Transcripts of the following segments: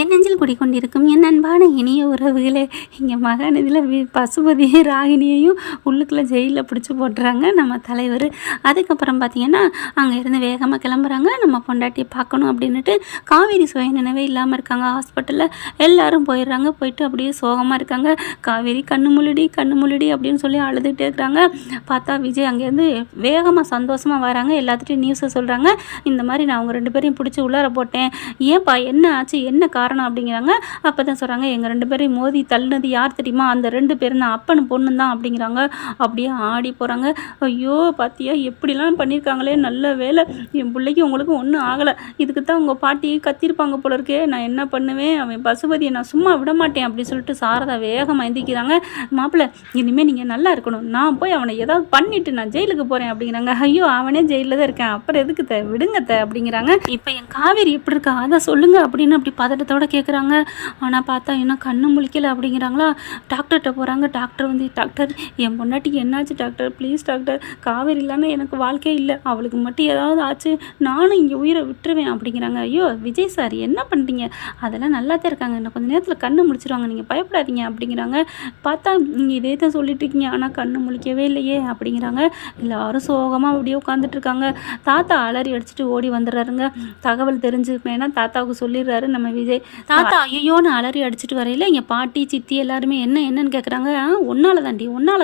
என் நெஞ்சில் குடிக்கொண்டிருக்கும் என் அன்பான இனிய உறவுகளே, இங்கே மகாநதியில் பசுபதி ராகினியையும் உள்ளுக்குள்ளே ஜெயிலில் பிடிச்சி போட்டுறாங்க நம்ம தலைவர். அதுக்கப்புறம் பார்த்திங்கன்னா அங்கே இருந்து வேகமாக கிளம்புறாங்க. நம்ம பொண்டாட்டியை பார்க்கணும் அப்படின்ட்டு காவேரி சுய நினைவே இல்லாமல் இருக்காங்க. ஹாஸ்பிட்டலில் எல்லோரும் போயிடுறாங்க. போயிட்டு அப்படியே சோகமாக இருக்காங்க. காவேரி கண்ணு முள்ளுடி அப்படின்னு சொல்லி அழுதுகிட்டே இருக்கிறாங்க. பார்த்தா விஜய் அங்கேருந்து வேகமாக சந்தோஷமாக வராங்க. எல்லாத்துட்டையும் நியூஸை சொல்கிறாங்க. இந்த மாதிரி நான் அவங்க 2 பேரையும் பிடிச்சி உள்ளார போட்டேன், ஏன்பா என்ன ஆச்சு, என்ன காரணம் அப்படிங்கிறாங்க. அப்போ தான் சொல்கிறாங்க, எங்கள் 2 பேரையும் மோதி தள்ளினது யார் தெரியுமா, அந்த 2 பேரும் தான், அப்பனும் பொண்ணு தான் அப்படிங்கிறாங்க. அப்படியே ஆடி போகிறாங்க. ஐயோ பார்த்தியா எப்படிலாம் பண்ணியிருக்காங்களே, நல்ல வேலை என் பிள்ளைக்கு உங்களுக்கு ஒன்றும் ஆகலை, இதுக்கு தான் உங்கள் பாட்டி கத்திருப்பாங்க போல இருக்கே, நான் என்ன பண்ணுவேன், அவன் பசுபதியை நான் சும்மா விட மாட்டேன் அப்படின்னு சொல்லிட்டு சாரதா வேகமாக எந்திக்கிறாங்க. மாப்பிள்ளை இனிமேல் நீங்கள் நல்லா இருக்கணும், நான் போய் அவனை ஏதாவது பண்ணிவிட்டு நான் ஜெயிலுக்கு போகிறேன் அப்படிங்கிறாங்க. ஐயோ அவனே ஜெயிலில் தான் இருக்கேன், அப்புறம் எதுக்கு விடுங்க அப்படிங்கிறாங்க. இப்போ என் காவேரி எப்படி இருக்கா அதை சொல்லுங்க அப்படின்னு அப்படி பதட்டத்தோட கேட்குறாங்க. ஆனால் பார்த்தா இன்னும் கண்ணு முழிக்கலை அப்படிங்கிறாங்களா. டாக்டர்கிட்ட போகிறாங்க. டாக்டர் வந்து, டாக்டர் என் பொண்டாட்டிக்கு என்னாச்சு டாக்டர், ப்ளீஸ் டாக்டர், காவேரி இல்லைன்னா எனக்கு வாழ்க்கையே இல்லை, அவளுக்கு மட்டும் ஏதாவது ஆச்சு நானும் இங்கே உயிரை விட்டுருவேன் அப்படிங்கிறாங்க. ஐயோ விஜய் சார் என்ன பண்ணுறீங்க, அதெல்லாம் நல்லா தான் இருக்காங்க, இன்னும் கொஞ்சம் நேரத்தில் கண்ணு முழிச்சிருவாங்க, நீங்கள் பயப்படாதீங்க அப்படிங்கிறாங்க. பார்த்தா நீங்கள் இதே தான் சொல்லிட்டு இருக்கீங்க, ஆனால் கண்ணு முழிக்கவே இல்லையே அப்படிங்கிறாங்க. எல்லாரும் சோகமாக அப்படியே உட்காந்துட்டு இருக்காங்க. தாத்தா அலறி அடிச்சுட்டு ஓடி வந்துடுறாருங்க. தகவல் தெரிஞ்சு ஏன்னா தாத்தாவுக்கு சொல்லிடுறாரு நம்ம விஜய். தாத்தா ஐயோன்னு அலறி அடிச்சுட்டு வரையில இங்கே பாட்டி சித்தி எல்லாருமே என்னன்னு கேட்குறாங்க. ஒன்னால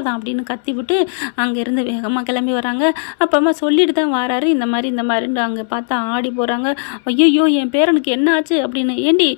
தான் அப்படின்னு கத்தி விட்டு அங்கேருந்து வேகமாக கிளம்பி வராங்க. அப்பமா சொல்லிட்டு தான் வராரு, இந்த மாதிரின்னு அங்கே பார்த்தா ஆடி போகிறாங்க. ஐயோ என் பேரனுக்கு என்ன ஆச்சு அப்படின்னு. ஏண்டி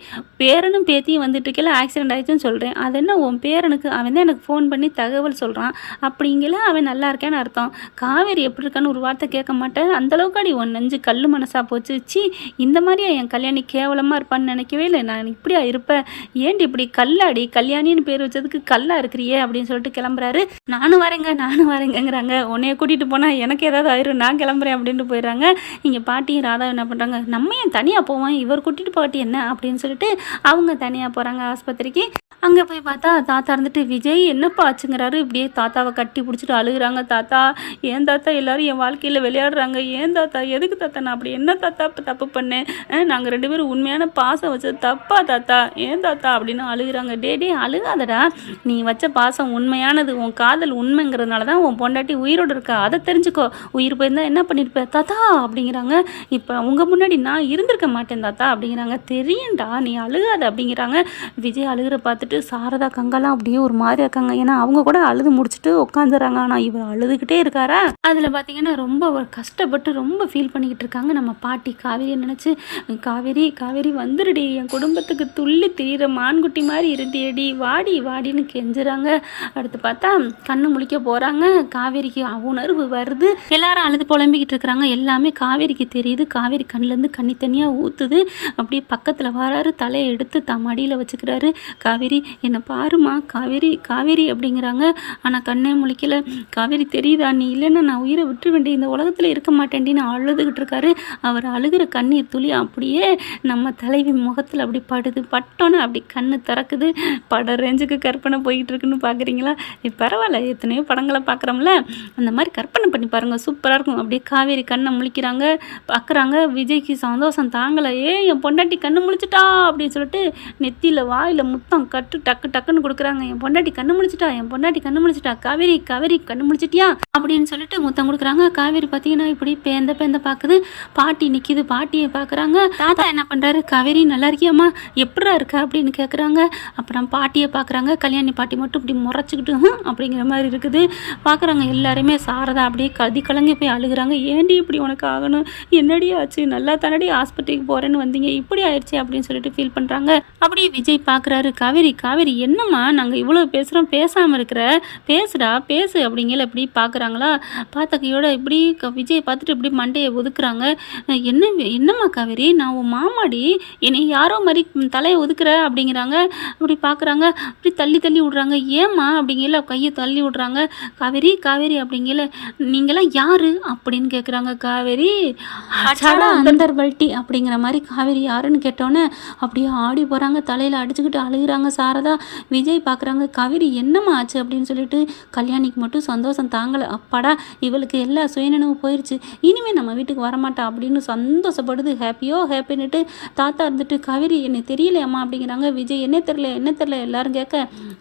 பேரனும் பேத்தியும் வந்துட்டு இருக்கல, ஆக்சிடென்ட் ஆயிடுச்சுன்னு சொல்கிறேன், அது என்ன உன் பேரனுக்கு, அவன் தான் எனக்கு ஃபோன் பண்ணி தகவல் சொல்கிறான் அப்படிங்கல, அவன் நல்லா இருக்கேன்னு அர்த்தம், காவேரி எப்படி இருக்கான்னு ஒரு வார்த்தை கேட்க மாட்டேன், அந்தளவுக்கு அடி உன் நெஞ்சு கல் மனசா போச்சு, சி இந்த மாதிரியா என் கல்யாணி கேவலமாக இருப்பான்னு நினைக்கவே இல்லை, நான் இப்படியா இருப்பேன், ஏண்டி இப்படி கல்லாடி கல்யாணின்னு பேர் வச்சதுக்கு கல்லா இருக்கிறியே அப்படின்னு சொல்லிட்டு கிளம்புறாரு. நானும் வரேங்கிறாங்க. உன்னைய கூட்டிகிட்டு போனால் எனக்கு ஏதாவது ஆயிரும், நான் கிளம்புறேன் அப்படின்ட்டு போயிடுறாங்க. இங்கே பாட்டியும் ராதா என்ன பண்ணுறாங்க, நம்ம ஏன் தனியாக போவோம், இவர் கூட்டிகிட்டு போகாட்டி என்ன அப்படின்னு சொல்லிட்டு அவங்க தனியாக போகிறாங்க ஆஸ்பத்திரிக்கு. அங்கே போய் பார்த்தா தாத்தா இருந்துட்டு, விஜய் என்னப்பா ஆச்சுங்கிறாரு. இப்படியே தாத்தாவை கட்டி பிடிச்சிட்டு அழுகுறாங்க. தாத்தா ஏன் தாத்தா எல்லாரும் என் வாழ்க்கையில் விளையாடுறாங்க, ஏன் தாத்தா, எதுக்கு தாத்தா, நான் அப்படி என்ன தாத்தா இப்போ தப்பு பண்ணேன், நாங்கள் 2 பேரும் உண்மையான பாசம் வச்சது தப்பா தாத்தா, ஏன் தாத்தா அப்படின்னு அழுகுறாங்க. டே அழுகாதடா, நீ வச்ச பாசம் உண்மையானது, உன் காதல் உண்மைங்கிறதுனால தான் உன் பொண்டாட்டி உயிரோடு இருக்கா, அதை தெரிஞ்சுக்கோ, உயிர் போயிருந்தா என்ன பண்ணியிருப்ப தாத்தா அப்படிங்கிறாங்க. இப்போ உங்கள் முன்னாடி நான் இருந்திருக்க மாட்டேன் தாத்தா அப்படிங்கிறாங்க. தெரியும்டா நீ அழுகாத அப்படிங்கிறாங்க. விஜய் அழுகிற பார்த்துட்டு சாரதா கங்கெல்லாம் அப்படியே ஒரு மாதிரி இருக்காங்க. ஏன்னா அவங்க கூட அழுது முடிச்சுட்டு உட்காந்துறாங்க. ஆனால் இவர் அழுதுகிட்டே இருக்காரா. அதில் பார்த்தீங்கன்னா ரொம்ப கஷ்டப்பட்டு ரொம்ப ஃபீல் பண்ணிக்கிட்டு இருக்காங்க நம்ம பாட்டி. காவேரியை நினச்சி, காவேரி வந்துடுடி, என் குடும்பத்துக்கு துள்ளி திரிகிற மான்குட்டி மாதிரி இருந்தியடி, வாடின்னு கெஞ்சுறாங்க. அடுத்து பார்த்தா கண்ணு முழிக்க போகிறாங்க. காவேரிக்கு உணர்வு வருது. எல்லாரும் அழுது புலம்பிக்கிட்டு இருக்கிறாங்க. எல்லாமே காவேரிக்கு தெரியுது. காவேரி கண்ணிலேருந்து கண்ணி தனியாக ஊற்றுது. அப்படியே பக்கத்தில் வராரு, தலையை எடுத்து மடியில் வச்சுக்கிறாரு. காவேரி என்னை பாருமா, காவேரி அப்படிங்கிறாங்க. ஆனால் கண்ணே முழிக்கல. காவேரி தெரியுதா, நீ இல்லைன்னா நான் உயிரை விட்டு வேண்டிய இந்த உலகத்தில் இருக்க மாட்டேன்டின்னு அழுதுகிட்டு இருக்காரு. அவர் அழுகிற கண்ணீர் துளி அப்படியே நம்ம தலைவி முகத்தில் அப்படி படுது. பட்டோன்னு அப்படி கண்ணு திறக்குது. பட ரேஞ்சுக்கு கற்பனை போய்கிட்டு இருக்குன்னு பார்க்குறீங்களா? பரவாயில்ல, எத்தனையோ படங்களை பார்க்குறோம்ல, அந்த மாதிரி கற்பனை பண்ணி பாருங்கள், சூப்பராக இருக்கும். அப்படியே காவேரி கண்ணை முழிக்கிறாங்க, பார்க்குறாங்க. விஜய்க்கு சந்தோஷம் தாங்கலை. என் பொண்டாட்டி கண்ணு முழிச்சிட்டா அப்படின்னு சொல்லிட்டு நெத்தியில் வாயில் முத்தம் டக்குன்னு கொடுக்குறாங்க. என் பொண்டாட்டி கண்ணு முழிச்சிட்டா, காவேரி கண்ணு முழிச்சிட்டியா அப்படின்னு சொல்லிட்டு முத்தம் கொடுக்குறாங்க. காவேரி பார்த்தீங்கன்னா இப்படி பேந்த பார்க்குது. பாட்டி நிற்கிது, பாட்டியை பார்க்குறாங்க. தாத்தா என்ன பண்ணுறாரு, காவேரி நல்லா இருக்கியாம்மா, எப்படா இருக்கா அப்படின்னு கேட்குறாங்க. அப்புறம் பாட்டியை பார்க்குறாங்க. கல்யாணி பாட்டி மட்டும் இப்படி முறைச்சிக்கிட்டு அப்படிங்கிற மாதிரி இருக்குது. பார்க்குறாங்க எல்லாருமே. சாரதா அப்படியே கலங்கி போய் அழுகுறாங்க. ஏண்டி இப்படி உனக்கு ஆகணும், என்னடி ஆச்சு, நல்லா தானடி ஆஸ்பத்திரிக்கு போகிறேன்னு வந்தீங்க, இப்படி ஆயிடுச்சு அப்படின்னு சொல்லிட்டு ஃபீல் பண்ணுறாங்க. அப்படியே விஜய் பார்க்குறாரு. காவேரி என்னம்மா நாங்கள் இவ்வளோ பேசுகிறோம், பேசாமல் இருக்கிற, பேசு அப்படிங்கிற இப்படி பார்க்குறாங்களா. பார்த்த இப்படி விஜயை பார்த்துட்டு இப்படி மண்டையை ஒதுக்குறாங்க. என்னம்மா காவேரி, நான் உன் மாமாடி, என்னை யாரோ மாதிரி தலையை ஒதுக்குற அப்படிங்கிறாங்க. அப்படி பார்க்குறாங்க. அப்படி தள்ளி விட்றாங்க. ஏம்மா அப்படிங்கிற கையை தள்ளி விட்றாங்க. காவேரி அப்படிங்கிற நீங்களாம் யாரு அப்படின்னு கேட்குறாங்க. காவேரி அந்தர் பல்ட்டி அப்படிங்கிற மாதிரி காவேரி யாருன்னு கேட்டோன்னே அப்படியே ஆடி போகிறாங்க. தலையில் அடிச்சுக்கிட்டு அழுகுறாங்க. சாரதா விஜய் பார்க்குறாங்க. காவேரி என்னம்மா ஆச்சு அப்படின்னு சொல்லிட்டு கல்யாணிக்கு மட்டும் சந்தோஷம் தாங்கலை. அப்பாடா இவளுக்கு எல்லா சுயநினைவு போயிடுச்சு, இனிமேல் நம்ம வீட்டுக்கு வரமாட்டா அப்படின்னு சந்தோஷப்படுது. ஹாப்பியோ ஹாப்பின்னுட்டு தாத்தா இருந்துட்டு காவேரி என்ன தெரியலையம்மா அப்படிங்கிறாங்க. விஜய் என்ன தெரில எல்லாரும் கேட்க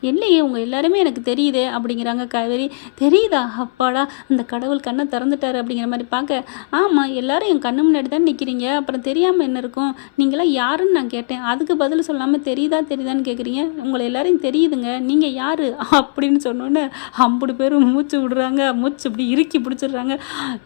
இல்லையே உங்கள் எல்லாருமே எனக்கு தெரியுதே அப்படிங்கிறாங்க. காவேரி தெரியுதா, அப்பாடா அந்த கடவுள் கண்ணை திறந்துட்டாரு அப்படிங்கிற மாதிரி பார்க்க ஆமாம் எல்லாரும் என் கண்ணு முன்னாடி தான் நிற்கிறீங்க, அப்புறம் தெரியாமல் என்ன இருக்கும், நீங்களாம் யாருன்னு நான் கேட்டேன், அதுக்கு பதில் சொல்லாமல் தெரியுதான்னு கேட்குறீங்க, உங்களை எல்லாரையும் தெரியுதுங்க, நீங்கள் யார் அப்படின்னு சொன்னோன்னே அம்புடு பேரும் மூச்சு விடுறாங்க. மூச்சு இப்படி இறுக்கி பிடிச்சிடுறாங்க.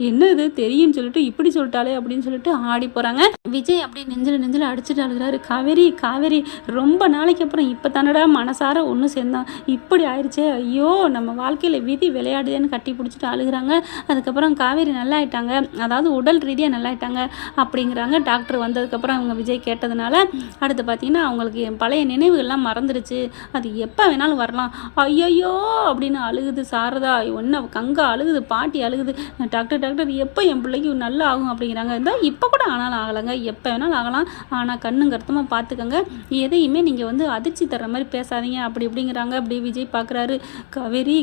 என்ன இது தெரியும்னு சொல்லிட்டு இப்படி சொல்லிட்டாலே அப்படின்னு சொல்லிட்டு ஆடி போகிறாங்க. விஜய் அப்படி நெஞ்சில் அடிச்சுட்டு அழுகிறாரு. காவேரி ரொம்ப நாளைக்கு அப்புறம் இப்போ தானடா மனசார ஒன்று சேர்ந்தான், இப்படி ஆயிடுச்சே, ஐயோ நம்ம வாழ்க்கையில் விதி விளையாடுதேன்னு கட்டி பிடிச்சிட்டு அழுகிறாங்க. அதுக்கப்புறம் காவேரி நல்லா ஆயிட்டாங்க, அதாவது உடல் ரீதியாக நல்லா ஆயிட்டாங்க அப்படிங்கிறாங்க. டாக்டர் வந்ததுக்கப்புறம் அவங்க விஜய் கேட்டதுனால அடுத்து பார்த்தீங்கன்னா அவங்களுக்கு என் பழைய நினைவுகள்லாம் மறந்துடுச்சு, அது எப்போ வேணாலும் வரலாம். ஐயோ அப்படின்னு அழுகுது சாரதா. ஒன்று கங்கா அழுகுது, பாட்டி அழுகுது. டாக்டர் எப்போ என் பிள்ளைக்கு நல்லா ஆகும் அப்படிங்கிறாங்க. இருந்தால் இப்போ கூட ஆனாலும் ஆகலைங்க, எப்போ வேணாலும் ஆகலாம், ஆனால் கண்ணுங்க அர்த்தமாக பார்த்துக்கோங்க, எதையுமே நீங்கள் வந்து அதிர்ச்சி தர்ற மாதிரி பேசாதீங்க அப்படி இப்படிங்கிறாங்க. அப்படி விஜய் பார்க்குறாரு. காவேரி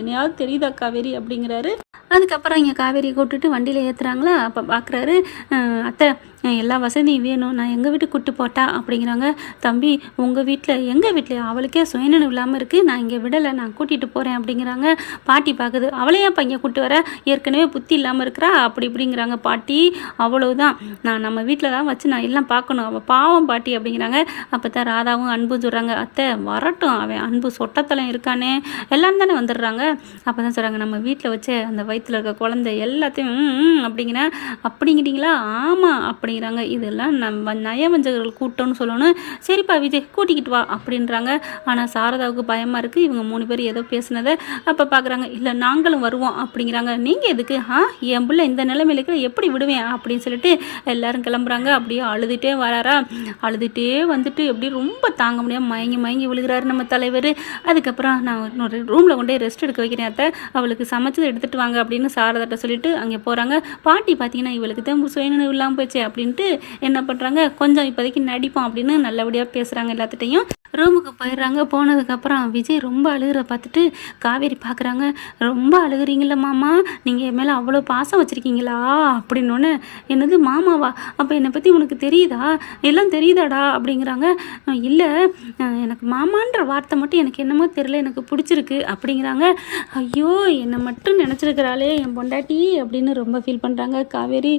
என்னையாவது தெரியுதா காவேரி அப்படிங்கிறாரு. அதுக்கப்புறம் இங்கே காவேரியை கூப்பிட்டுட்டு வண்டியில் ஏற்றுறாங்களா. அப்போ பார்க்குறாரு, அத்தை எல்லா வசதியும் வேணும், நான் எங்கள் வீட்டுக்கு கூப்பிட்டு போட்டா அப்படிங்கிறாங்க. தம்பி உங்கள் வீட்டில் எங்கள் வீட்டில் அவளுக்கே சுயநினைவு இல்லாமல் இருக்குது, நான் இங்கே விடலை, நான் கூட்டிகிட்டு போகிறேன் அப்படிங்கிறாங்க. பாட்டி பார்க்குது, அவளையே அப்போ இங்கே கூப்பிட்டு வர, ஏற்கனவே புத்தி இல்லாமல் இருக்கிறா அப்படி இப்படிங்கிறாங்க. பாட்டி அவ்வளவுதான், நான் நம்ம வீட்டில் தான் வச்சு நான் எல்லாம் பார்க்கணும், அவள் பாவம் பாட்டி அப்படிங்கிறாங்க. அப்போ தான் ராதாவும் அன்பும் சொல்கிறாங்க, அத்தை வரட்டும், அவன் அன்பு சொட்டத்தலம் இருக்கானே எல்லாம் தானே வந்துடுறாங்க. அப்போ தான் சொல்கிறாங்க, நம்ம வீட்டில் வச்சு அந்த வயிற்றில் இருக்க குழந்தை எல்லாத்தையும் அப்படிங்கிறீங்களா, ஆமாம் அப்படிங்கிறாங்க. இதெல்லாம் நம்ம நயவஞ்சகர்கள் கூட்டம்னு சொல்லணும். சரிப்பா விஜய் கூட்டிக்கிட்டு வா அப்படின்றாங்க. ஆனால் சாரதாவுக்கு பயமாக இருக்குது, இவங்க 3 பேர் ஏதோ பேசினதை. அப்போ பார்க்குறாங்க, இல்லை நாங்களும் வருவோம் அப்படிங்கிறாங்க. நீங்கள் எதுக்கு, என் பிள்ளை இந்த நிலைமையில இருக்கிற எப்படி விடுவேன் அப்படின்னு சொல்லிட்டு எல்லாரும் கிளம்புறாங்க. அப்படியே அழுதுகிட்டே வராரா, அழுதுகிட்டே வந்துட்டு எப்படி ரொம்ப தாங்க முடியாமல் மயங்கி விழுகிறாரு நம்ம தலைவர். அதுக்கப்புறம் நான் இன்னொரு ரூமில் கொண்டே ரெஸ்ட் எடுக்க வைக்கிறேன் அத்தை, அவளுக்கு சமைச்சதை எடுத்துகிட்டு வாங்க அப்படின்னு சாரதாட்ட சொல்லிட்டு அங்கே போகிறாங்க. பாட்டி பார்த்தீங்கன்னா இவளுக்கு தான் சுயநினைவு இல்லாமல் போச்சு அப்படின்ட்டு என்ன பண்ணுறாங்க, கொஞ்சம் இப்போதைக்கு நடிப்போம் அப்படின்னு நல்லபடியாக பேசுகிறாங்க எல்லாத்துட்டையும். ரூமுக்கு போயிடுறாங்க. போனதுக்கப்புறம் விஜய் ரொம்ப அழுகிற பார்த்துட்டு காவேரி பார்க்குறாங்க. ரொம்ப அழுகிறீங்கள மாமா, நீங்கள் என் மேலே அவ்வளோ பாசம் வச்சுருக்கீங்களா அப்படின்னோடனே, என்னது மாமாவா, அப்போ என்னை பற்றி உனக்கு தெரியுதா, எல்லாம் தெரியுதாடா அப்படிங்கிறாங்க. இல்லை எனக்கு மாமான்ற வார்த்தை மட்டும் எனக்கு என்னமோ தெரியல, எனக்கு பிடிச்சிருக்கு அப்படிங்கிறாங்க. ஐயோ என்னை மட்டும் நினச்சிருக்கிறாளே என் பொண்டாட்டி அப்படின்னு ரொம்ப ஃபீல் பண்ணுறாங்க. காவேரி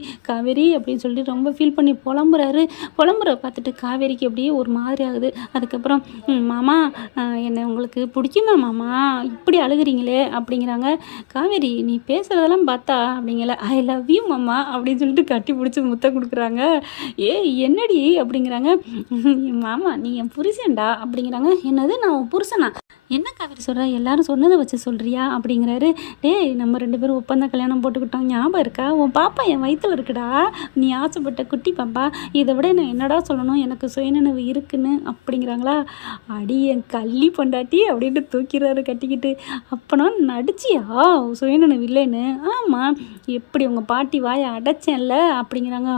அப்படின்னு சொல்லிட்டு ரொம்ப ஃபீல் பண்ணி புலம்புற பார்த்துட்டு காவேரிக்கு அப்படியே ஒரு மாதிரி ஆகுது. அதுக்கப்புறம் மாமா என்னை உங்களுக்கு பிடிக்குமா மாமா, இப்படி அழுகிறீங்களே அப்படிங்கிறாங்க. காவேரி நீ பேசுகிறதெல்லாம் பார்த்தா அப்படிங்கல, ஐ லவ் யூ மாமா அப்படின்னு சொல்லிட்டு கட்டி பிடிச்சி முத்தம் கொடுக்குறாங்க. என்னடி அப்படிங்கிறாங்க. மாமா நீ என் புருஷன்டா அப்படிங்கிறாங்க. என்னது நான் உன் புருஷனா, என்ன காவேரி சொல்கிற, எல்லாரும் சொன்னதை வச்சு சொல்கிறியா அப்படிங்கிறாரு. டேய் நம்ம 2 பேரும் ஒப்பந்த கல்யாணம் போட்டுக்கிட்டோம், ஞாபகம் இருக்கா, உன் பாப்பா என் வயிற்றில் இருக்குடா, நீ ஆசைப்பட்ட குட்டி பாப்பா, இதை விட நான் என்னடா சொல்லணும், எனக்கு சுயநினைவு இருக்குன்னு அப்படிங்கிறாங்களா. அடி என் கள்ளி பொண்டாட்டி அப்படின்ட்டு தூக்கிறாரு கட்டிக்கிட்டு. அப்போனா நடிச்சியா சுயநினைவு இல்லைன்னு, ஆமாம் எப்படி உங்கள் பாட்டி வாயை அடைச்சேன்ல அப்படிங்கிறாங்க.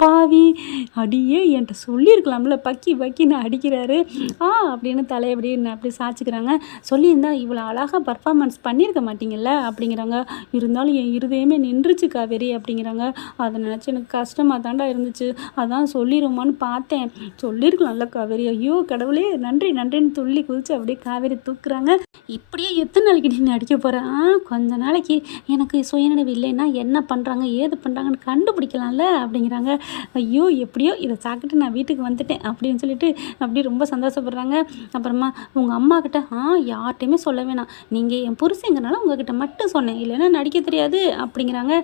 பாவி அடியே என்கிட்ட சொல்லியிருக்கலாம்ல, பக்கின்னு அடிக்கிறாரு. அப்படின்னு தலையை அப்படி சாய்ச்சிக்கிறாங்க. சொல்லியிருந்தா இவ்வளோ அழகாக பர்ஃபார்மன்ஸ் பண்ணியிருக்க மாட்டீங்கல்ல அப்படிங்கிறாங்க. இருந்தாலும் என் இருதயமே நின்றுச்சு காவேரி அப்படிங்கிறாங்க. அதை நினச்சி எனக்கு கஷ்டமாக தாண்டா இருந்துச்சு, அதான் சொல்லிடுமான்னு பார்த்தேன், சொல்லியிருக்கலாம்ல காவேரி, ஐயோ கடவுளே நன்றின்னு துள்ளி குதிச்சு அப்படியே காவேரி தூக்குறாங்க. இப்படியே எத்தனை நாளைக்கு நீ நடிக்க போகிறேன், கொஞ்ச நாளைக்கு எனக்கு சுயநினைவு இல்லைன்னா என்ன பண்ணுறாங்க ஏது பண்ணுறாங்கன்னு கண்டுபிடிக்கலாம்ல அப்படிங்கிறாங்க. ஐயோ எப்படியோ இதை சாக்கிட்டு நான் வீட்டுக்கு வந்துட்டேன் அப்படின்னு சொல்லிட்டு அப்படியே ரொம்ப சந்தோஷப்படுறாங்க. அப்புறமா உங்கள் அம்மா கிட்ட யார்கிட்டையுமே சொல்ல வேணாம், நீங்கள் என் புருஷங்கிறனால உங்ககிட்ட மட்டும் சொன்னேன், இல்லைன்னா நடிக்க தெரியாது அப்படிங்கிறாங்க.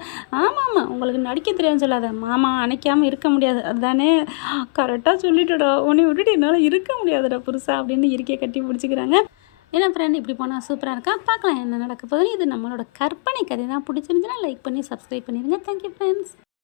ஆமாம் உங்களுக்கு நடிக்க தெரியாதுன்னு சொல்லாத மாமா, அணைக்காமல் இருக்க முடியாது அதுதானே, கரெக்டாக சொல்லிட்டடா, உன்னை விட்டுட்டு என்னால் இருக்க முடியாதுடா புருஷா அப்படின்னு இருக்கையை கட்டி பிடிச்சிக்கிறாங்க. ஏன்னா ஃப்ரெண்ட் இப்படி போனால் சூப்பராக இருக்கா, பார்க்கலாம் என்ன நடக்க போகுதுன்னு. இது நம்மளோட கற்பனை கதை தான். பிடிச்சிருந்துச்சுன்னா லைக் பண்ணி சப்ஸ்கிரைப் பண்ணிடுங்க. Thank you friends.